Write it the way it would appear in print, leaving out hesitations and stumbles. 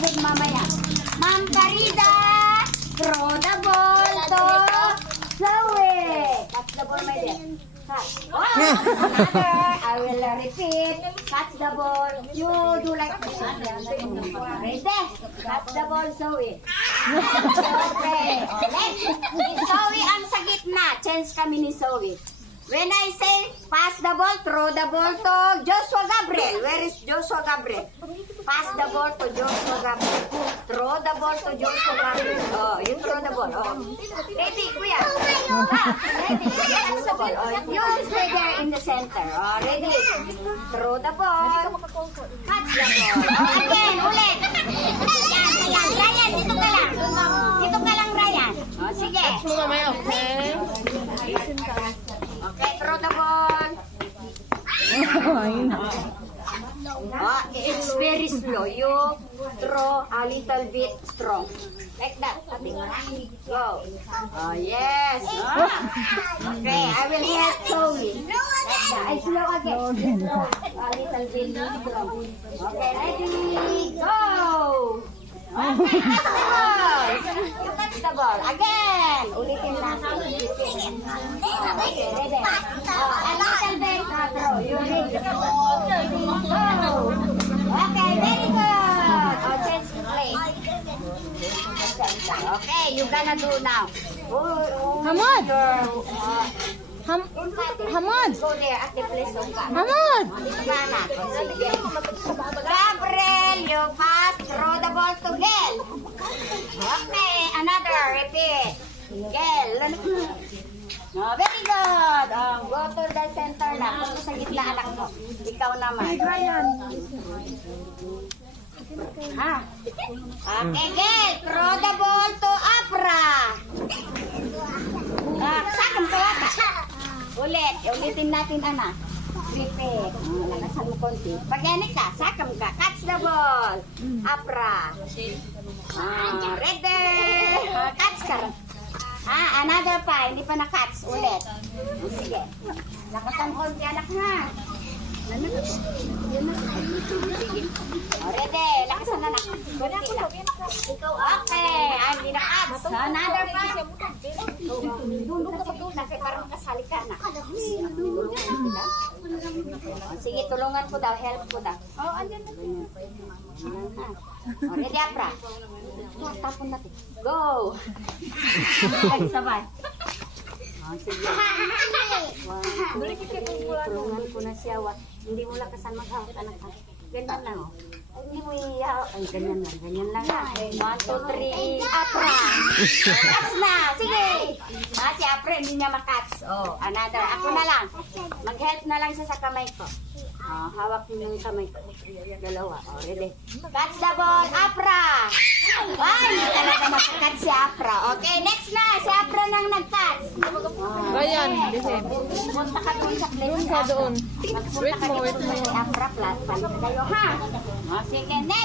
good mamaya. Ma'am Carida, throw the ball to Zoe. Catch the ball, my dear. Catch. Oh, another. I will repeat. Catch the ball. You do like this. Ready? Catch the ball, Zoe. Okay. Next. Zoe ang sa gitna. Change kami ni Zoe. When I say pass the ball, throw the ball to Joshua Gabriel. Where is Joshua Gabriel? Pass the ball to Joshua Gabriel. Throw the ball to Joshua Gabriel. Oh, you throw the ball. Oh. Ready, kuya. Ready. Catch the ball. Oh, you stay there in the center. Oh, ready. Throw the ball. Catch the ball. Oh, again, ulit. Yan, yan. Ryan, dito ka lang. Dito ka lang, Ryan. Oh, sige. Okay. Okay, throw the ball. Oh, it's very slow. You throw a little bit strong. Like that. Go. Oh, yes. Okay, I will help slowly. Like that. I slow again. A little bit strong. Okay, ready? Go. Okay, catch the ball. You catch the ball. Again. Ulitin natin. Okay, ready? Oh, a little bit throw. You ready? Go. Okay, very good. Oh, change the place. Okay, you gonna do now. Hamad. Hamad. Go there at the place of God. Hamad. Gana. Gabriel, you pass. Throw the ball to Gail. Okay, another. Repeat. Gail. No, very good. Go to the center na. Punta sa gitna, anak mo. Ikaw naman. Ha? Okay, Gail. Throw the ball to Afra. Sakam ka wata. Ulit. Ulitin natin, anak. Repeat. Lakasan mo konti. Pag yan ka, sakam ka. Catch the ball. Afra. Ready. Catch ka. Another pa. Hindi pa na-catch. Ulit. Sige. Lakasan konti, anak ha. Sige. Ready. Lakasan, anak. Konti lang. Okay. Hindi na-catch. Another pa. Kasi parang kasali ka na. Sige, tulungan ko daw. Help ko daw. Oh, andyan na. Ready, Afra? Tapon natin. Go! Sabay. Sige. Tulungan ko na siya. Hindi mo lang kasan maghawak, anak. Ganyan lang. Hindi mo iiyaw. Ay, ganyan lang. Ganyan lang na. 1, 2, 3. Afra! Catch na! Sige! Si Afra hindi niya makatch. Oh, another. Ako na lang. Mag-help na lang siya sa kamay ko. Hawak niyo yung kamay ko. Dalawa. Ready? Catch the ball. Afra! Ay, hindi talaga makakatch si Afra. Okay, next na. Si Afra nang nag-catch. Ryan, Punta ka doon sa place. doon ka doon. Magpunta ka dito sa Afra Plus. Palit kayo, ha? Sige, next.